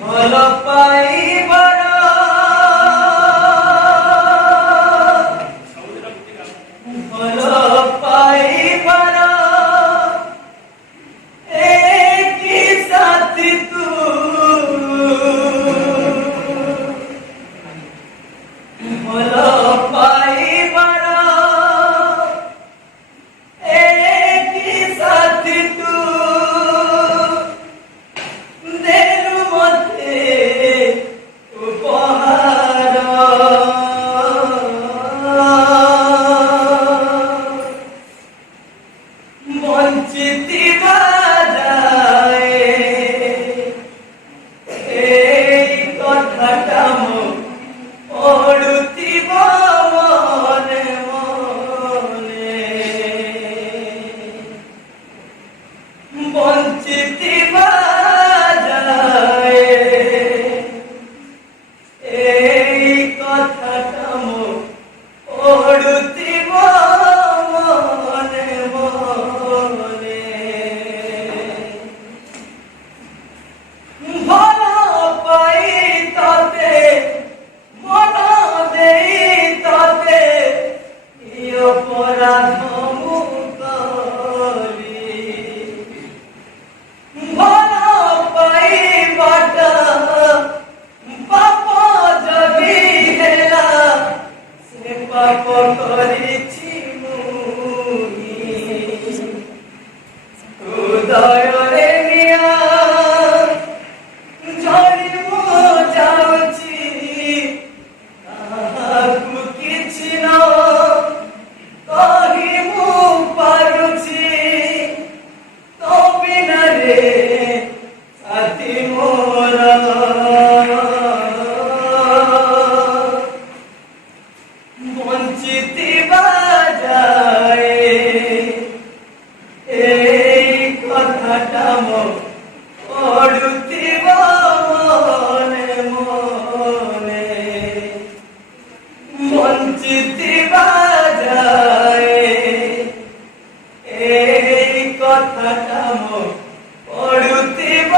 ভাল পাইবার ভাল পাইবার একই সাথী তু ভাল পাইবার একই সাথী তু দেরু মধ্যে উপহার বঞ্চিতি বাজায় এই কথাটা পড়ুথিব মনে মনে বঞ্চিতি বাজায় এই কথাটা পড়ুথিব মনে মনে ভাল পাই তাতে মন দেই তাতে অপরাধ মুকলি ভাল পাইবাটা পাপ যদি হেলা সে পাপ করেছি মুই উদୟରେ নিয়া ঝড়িব যাଉଛି କାହାକୁ କିଛି ନ କହି ମୁଁ ପାରୁଛି ତୋ ବିନାରେ ସାଥୀ ମୋର ବଞ୍ଚିତି ବାଜାଏ এই কথাটা পড়ুথিব মনে মনে বঞ্চিতি বাজায় এই কথাটা পড়ুথিব